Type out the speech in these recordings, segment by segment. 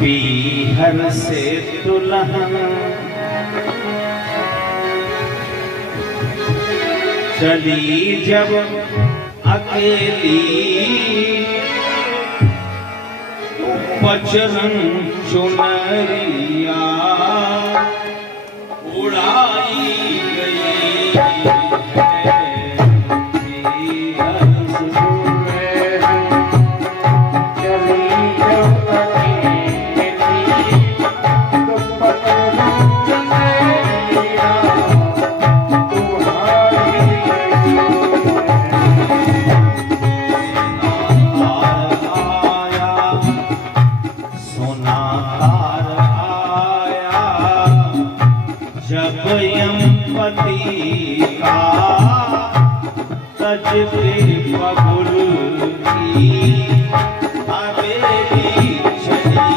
पीहर से दुल्हन चली जब अकेली, बचरन चुनरिया उड़ाई गई। जब यमपति का तज पे बबुल की हवेली चली।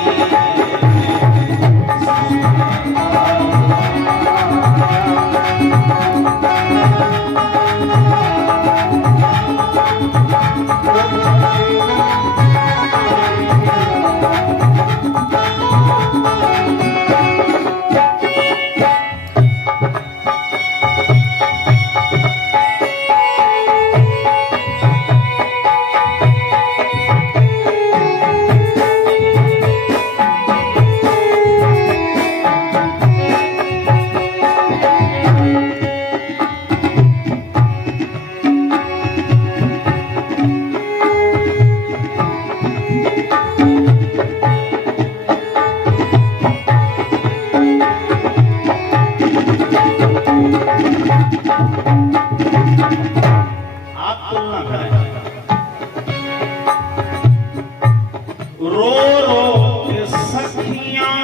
रो रो के सखियां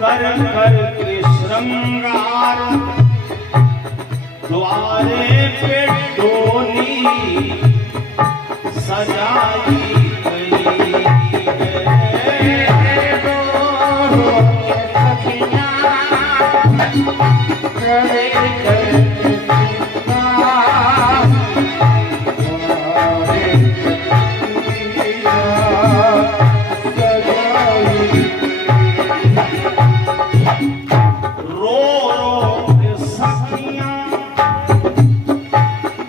कर कर के श्रृंगार, द्वारे पे डोली सजाई गई है। रो रो के सखियां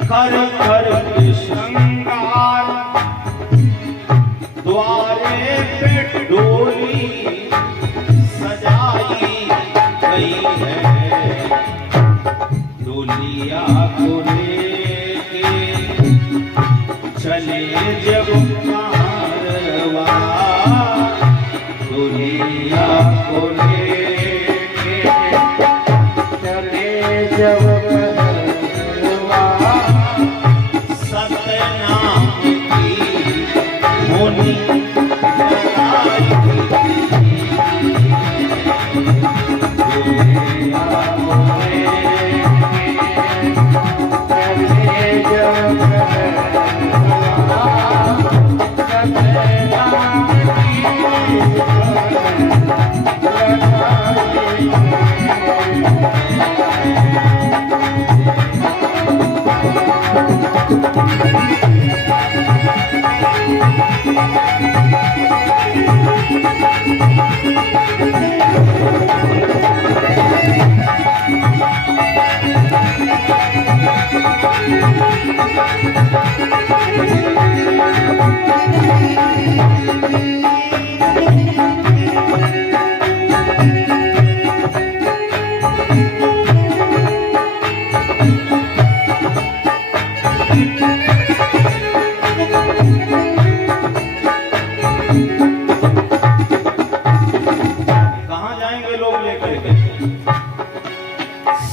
कर कर कर कर श्रृंगार, द्वारे पे डोली सजाई गई है। डोलिया को लेके चले जब कारवा, डोलिया को लेके चले जब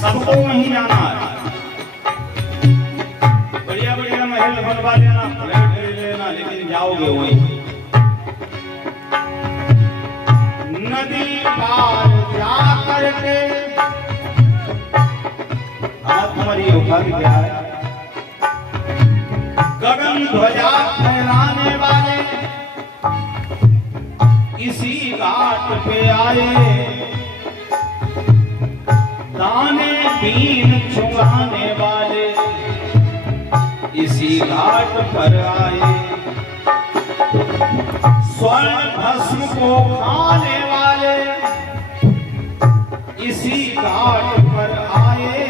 सबको वहीं जाना है। बढ़िया बढ़िया महल बनवा लेना, फ्लैट ले लेना, लेकिन जाओगे वहीं। नदी पार जा करके तुम्हारी उखाड़ी क्या है, गगन ध्वजा फहराने वाले इसी घाट पे आए, दाने बीन चुंगाने वाले इसी घाट पर आए। स्वर्ण भस्म को खाने वाले इसी घाट पर आए,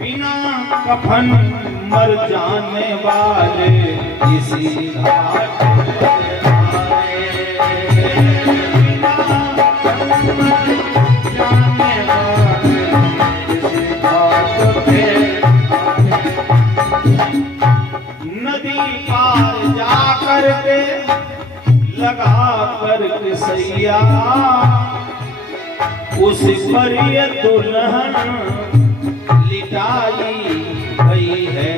बिना कफन मर जाने वाले इसी घाट पर आए, बिना कफन मर जाने वाले इसी घाट पे आए। नदी पार जाकर के लगा कर किसैया, उस पर ये दुल्हन लिटाई गई है।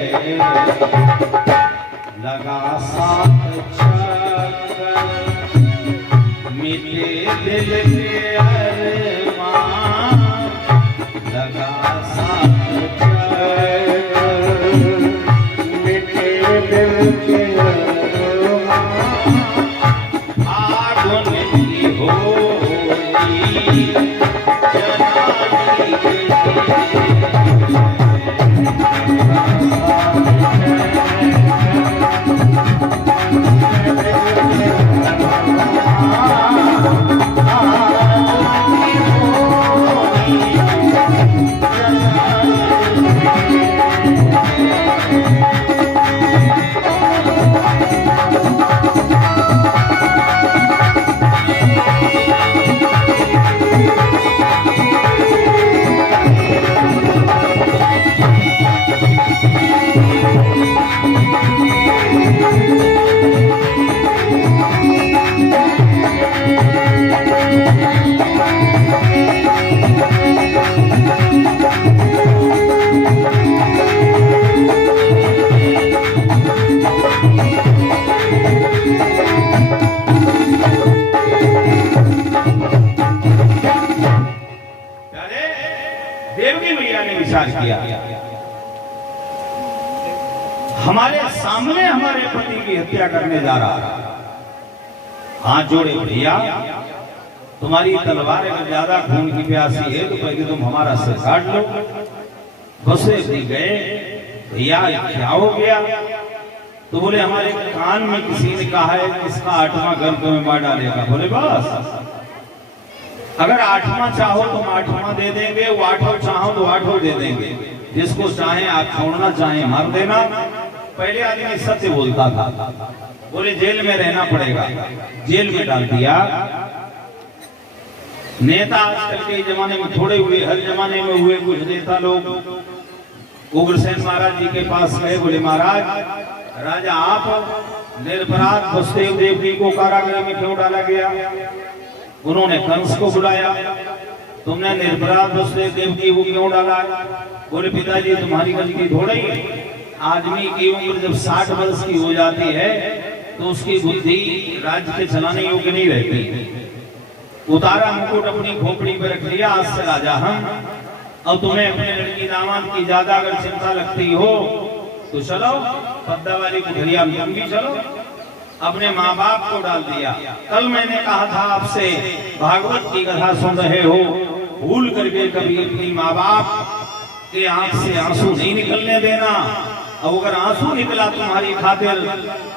लगा साथ चक्कर मिटे दिल के अरमान, लगा साथ चक्कर मिटे दिल के अरमान। आग नहीं होती जलानी के हमारे सामने हमारे पति की हत्या करने जा रहा। हाथ जोड़े, भैया तुम्हारी तलवार में ज्यादा खून की प्यासी है तो पहले तुम हमारा सिर काट लो। गुस्से भी गए, भैया क्या हो गया? तो बोले हमारे कान में किसी ने कहा है कि इसका 8वां गर्भ में मार डालेगा। बोले बस अगर 8वां चाहो तुम 8वां दे देंगे, वो 8वां चाहो तो 8वां दे देंगे। जिसको चाहे आप छोड़ना, चाहे मार देना। पहले आदमी सत्य बोलता था, बोले जेल में रहना पड़ेगा, जेल में डाल दिया। नेता आजकल के जमाने में थोड़े हुए, हर जमाने में हुए। कुछ नेता लोग उग्रसेन महाराज जी के पास गए, बोले महाराज राजा आप निरपराध वसुदेव देवकी को कारागृह में क्यों डाला गया? उन्होंने कंस को बुलाया, तुमने निरपराध वसुदेव देवकी को क्यों डाला? बोले पिताजी तुम्हारी गलती थोड़ी है। आदमी की उम्र जब 60 वर्ष की हो जाती है तो उसकी बुद्धि राज्य के चलाने योग्य नहीं रहती। उतारा मुकुट अपनी खोपड़ी पर रख लिया, आज से राजा हम। अब तुम्हें अपने लड़की दामाद की ज्यादा अगर चिंता लगती हो तो चलो पद्दा वाली कुठरिया में तुम भी चलो। अपने माँ बाप को डाल दिया। कल मैंने कहा था आपसे, भागवत की कथा सुन रहे हो, भूल करके कभी अपनी माँ बाप के आंख से आंसू नहीं निकलने देना। अब अगर आंसू निकला तुम्हारी खातिर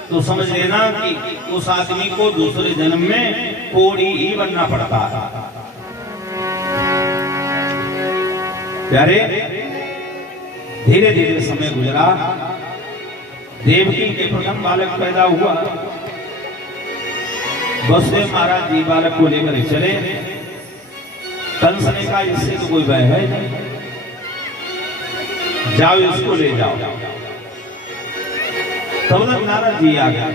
तो समझ लेना कि उस आदमी को दूसरे जन्म में कोढ़ी ही बनना पड़ता है। प्यारे, धीरे धीरे समय गुजरा, देवकी के प्रथम बालक पैदा हुआ। वसुदेव महाराज जी बालक को लेकर चले। कंस ने कहा इससे तो कोई भय है नहीं, जाओ इसको ले जाओ। तब तक नारद जी आ गए।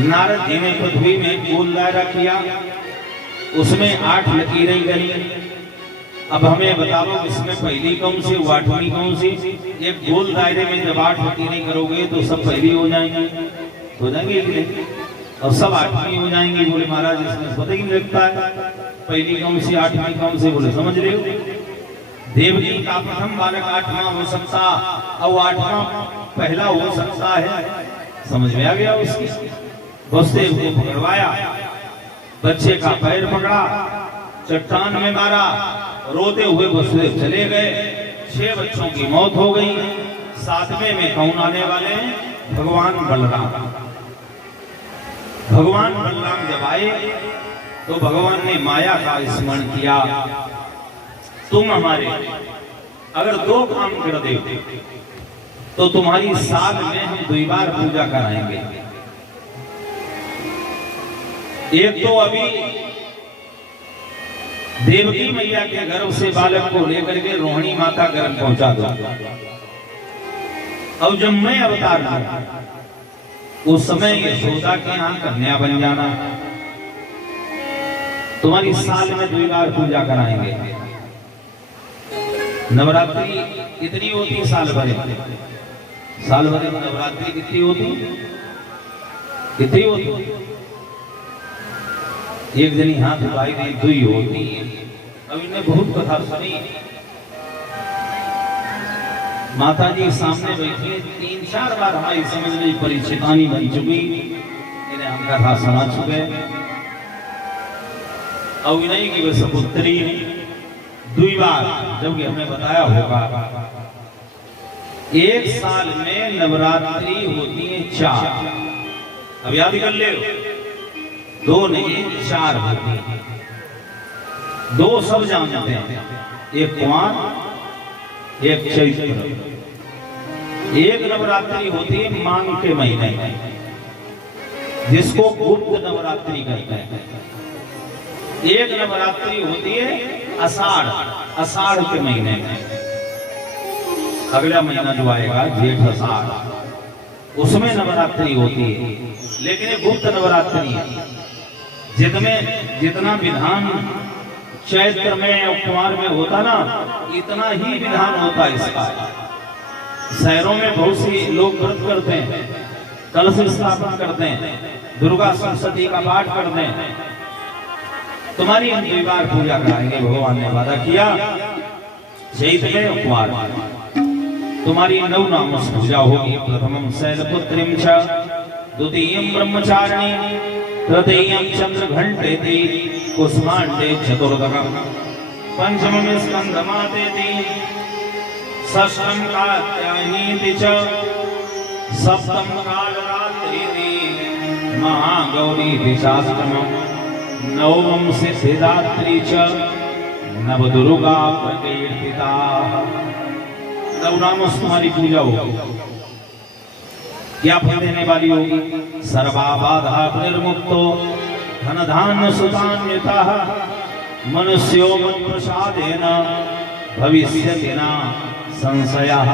नारद जी ने पृथ्वी में गोल दायरा किया, उसमें 8 लकीरें गली। अब हमें बताओ इसमें पहली कौन सी, 8वीं कौन सी? एक गोल दायरे में जब 8 लकीरें करोगे तो सब पहली हो जाएंगे कि नहीं? और सब 8वीं हो जाएंगी। बोले महाराज इसमें पता ही नहीं लगता है पहली कौन सी 8वीं कौन सी। बोले समझ रहे हो, देवकी का प्रथम बालक 8वां हो सकता और 8वां पहला हो सकता है। समझ में आ गया उसकी। वसुदेव को पकड़वाया, बच्चे का पैर पकड़ा, चट्टान में मारा, रोते हुए वसुदेव चले गए। 6 बच्चों की मौत हो गई। 7वें में कौन आने वाले हैं? भगवान बलराम। भगवान बलराम जब आए तो भगवान ने माया का स्मरण किया, तुम हमारे अगर 2 काम कर दे तो तुम्हारी साल में हम 2 बार पूजा कराएंगे। एक तो अभी देवकी मैया के गर्भ से बालक को लेकर के रोहिणी माता गर्भ पहुंचा दो। अब जब मैं अवतार लूं उस समय यशोदा के यहाँ कन्या बन जाना, तुम्हारी साल में 2 बार पूजा कराएंगे। नवरात्रि कितनी होती? साल भर में नवरात्रि कितनी होती? एक जनी हाथ उठाई दी, 2 होती। अब इन्हें बहुत कथा सुनी। माता जी सामने बैठी 3-4 बार हमारी समझ में परिचितानी बन चुकी, इन्हें हम कथा सुना चुके। अब नहीं कि वह सपुत्री 2 बार, जबकि हमें बताया होगा 1 साल में नवरात्रि होती है 4। अब याद कर ले, 2 नहीं 4 होती है। 2 सब जानते हैं, एक कुमार, एक चैत्र। एक नवरात्रि होती है मांग के महीने में, जिसको गुप्त नवरात्रि कहते हैं। एक नवरात्रि होती है आषाढ़ के महीने में। अगला महीना जो आएगा जेठ आषाढ़, उसमें नवरात्रि होती है। लेकिन ये गुप्त नवरात्रि है, जितना विधान चैत्र में और कुमार में होता ना, इतना ही विधान होता है इसका। शहरों में बहुत सी लोग व्रत करते हैं, कलश स्थापन करते हैं, दुर्गा सरस्वती का पाठ करते हैं। तुम्हारी हम 2 बार पूजा कराएंगे, भगवान ने वादा किया। चैत्र में और कुमार में तुम्हारी 9 नामों से पूजा होगी। प्रथमम शैलपुत्रीम च, द्वितीयम ब्रह्मचारिणी, तृतीयम चंद्र घंटेति, कुसुमांडे चतुर्दकम, पंचमम स्कंदमातेति, षष्ठम कात्यायनीति च, सप्तम कालरात्रिति, महागौरीति शास्त्रमम, नवमं सिद्धिदात्री च, नवदुर्गा प्रकीर्तिता। 9 नामों से तुम्हारी पूजा होगी। क्या फल देने वाली होगी? सर्वाबाधा निर्मुक्तो धन धान्य सुतान्वितः, मनुष्यो मन प्रसादेन भविष्यति न संशयः।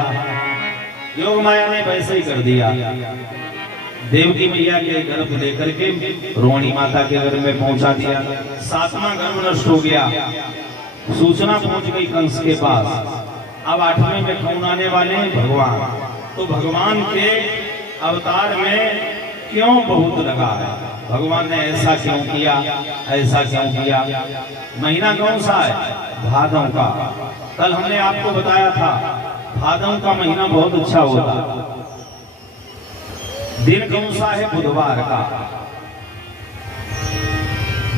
योग माया ने वैसे ही कर दिया। देवकी मैया के गर्भ लेकर के रोहिणी माता के गर्भ में पहुंचा दिया। 7वां गर्भ नष्ट हो गया। सूचना पहुंच गई कंस के पास। अब 8वें में कौन आने वाले हैं? भगवान। तो भगवान के अवतार में क्यों बहुत लगा है? भगवान ने ऐसा क्यों किया, ऐसा क्यों किया? महीना कौन सा है? भादों का। कल हमने आपको बताया था भादों का महीना बहुत अच्छा होता। दिन कौन सा है? बुधवार का।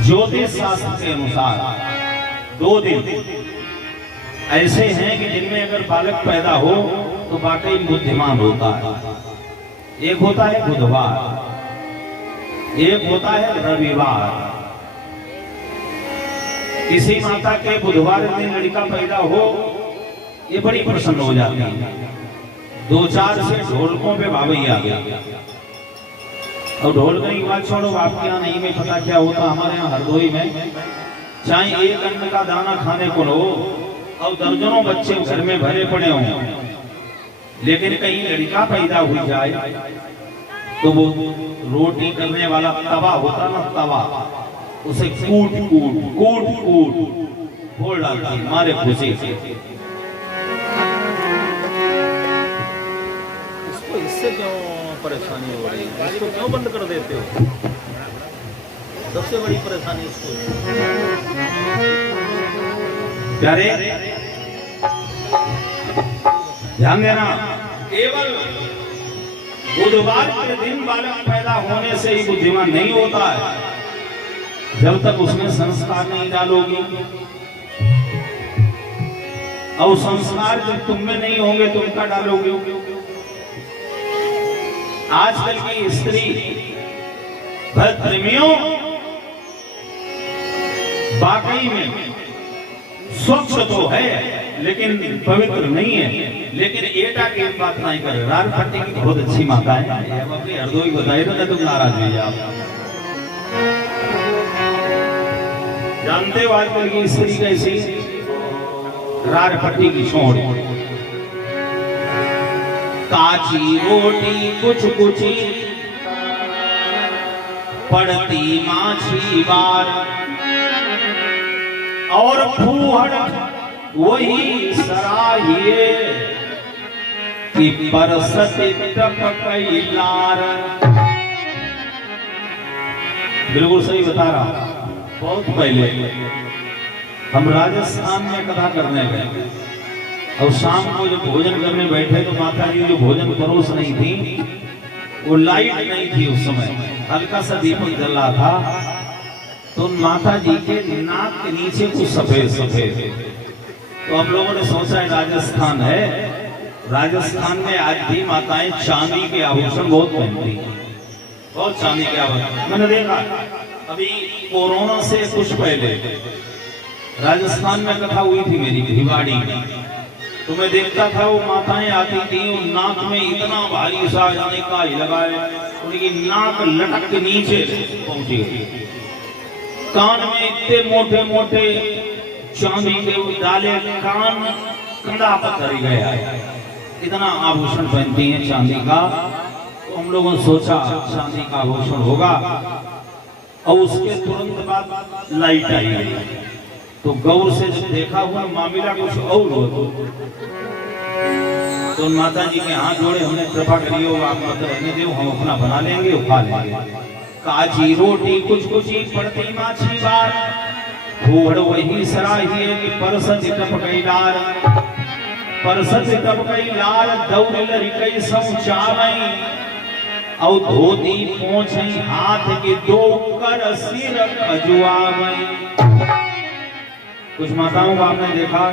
ज्योतिष शास्त्र के अनुसार 2 दिन ऐसे हैं कि जिनमें अगर बालक पैदा हो तो वाकई बुद्धिमान होता है। एक होता है बुधवार, एक होता है रविवार। किसी माता के बुधवार दिन लड़का पैदा हो, ये बड़ी प्रसन्न हो जाती है। 2-4 से ढोलकों पे भाभी आ गया। और ढोलक की बात छोड़ो, आपके यहाँ नहीं में पता क्या होता। हमारे यहाँ हरदोई में चाहे एक अन्न का दाना खाने को लो और दर्जनों बच्चे घर में भरे पड़े हों, लेकिन कहीं लड़का पैदा हो जाए तो वो रोटी करने वाला तवा होता ना, तवा, उसे कूट फोड़ डालती मारे खुशी से। इसको इससे क्यों परेशानी हो रही है? इसको क्यों बंद कर देते हो? सबसे बड़ी परेशानी इसको। प्यारे ध्यान देना, केवल बुधवार के दिन बालक पैदा होने से ही बुद्धिमान नहीं होता है। जब तक उसमें संस्कार नहीं डालोगी, और संस्कार जब तुम में नहीं होंगे तुम क्या डालोगे? आजकल की स्त्री भक्त प्रेमियों, वाकई में स्वच्छ तो है लेकिन पवित्र नहीं है। लेकिन एटा की बात नहीं कर रहे। रार फट्टी की बहुत अच्छी माता है, अब अपने हरदोई बताइए तो तुम नाराज हो जाओ। जानते हो आजकल की स्त्री कैसी, रार फट्टी की छोड़, काची रोटी कुछ कुची पड़ती माछी बार, और फूहड़ वही सराहिए कि परसत टपकई लार। बिल्कुल सही बता रहा। बहुत पहले हम राजस्थान में कथा करने गए और शाम को जब भोजन करने बैठे तो माता जी जो भोजन परोस नहीं थी, वो लाइट नहीं थी उस समय, हल्का सा दीपक जल रहा था। तो माता जी के नाक के नीचे कुछ सफेद सफेद, तो हम लोगों ने सोचा है राजस्थान है, राजस्थान में आज भी माताएं चांदी के आभूषण बहुत पहनती हैं, बहुत चांदी के आभूषण। मैंने देखा अभी कोरोना से कुछ पहले राजस्थान में कथा हुई थी मेरी भिवाड़ी में, तो मैं देखता था वो माताएं आती थी, नाक में इतना भारी सा जाने का ही लगाए, उनकी नाक लटक के नीचे पहुंची, कान में इतने मोटे मोटे चांदी के डाले कान कंधा पत्थर गया, इतना आभूषण पहनती हैं चांदी का। तो हम लोगों ने सोचा चांदी का आभूषण होगा, और उसके तुरंत बाद लाइट आई, तो गौर से जब देखा हुआ मामला कुछ और हो, तो माता जी के हाथ जोड़े, हमने कृपा करियो, आप मत रहने दो, हम अपना बना लेंगे, खा लेंगे। काची रोटी कुछ कुछ पड़ती माछी बार, फूहड़ वही सराहिए कि परसत टपकई लार, परसत टपकई लार, दौड़ लरिकई सौ चावई, और धोती पोंछई हाथ के दो कर सिर खजुआवई। कुछ माताओं को आपने देखा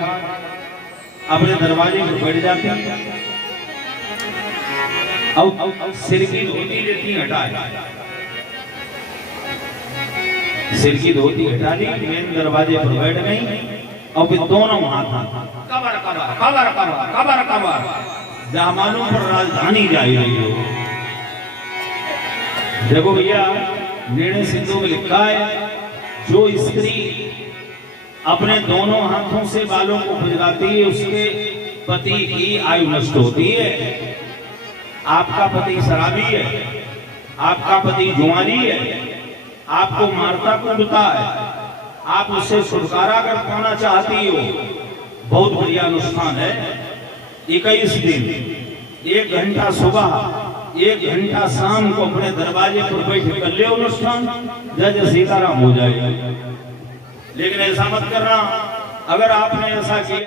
अपने दरवाजे पर बैठ जाती और सिर की धोती लेती हटाए, सिर की धोती हटा ली, मेन दरवाजे पर बैठ गई, और फिर दोनों हाथ cover cover cover cover cover cover, जहां मालूम पर राजधानी जा रही हो। देखो भैया, निर्णय सिंधु में लिखा है, जो स्त्री अपने दोनों हाथों से बालों को खुजलाती है उसके पति की आयु नष्ट होती है। आपका पति शराबी है, आपका पति जुआनी है, आपको मारता कूदता है, आप उससे छुटकारा अगर पाना चाहती हो, बहुत बढ़िया अनुष्ठान है। 21 दिन 1 घंटा सुबह 1 घंटा शाम को अपने दरवाजे पर बैठ कर ले अनुष्ठान, जय सीताराम हो जाएगा। लेकिन ऐसा मत करना, अगर आपने ऐसा किया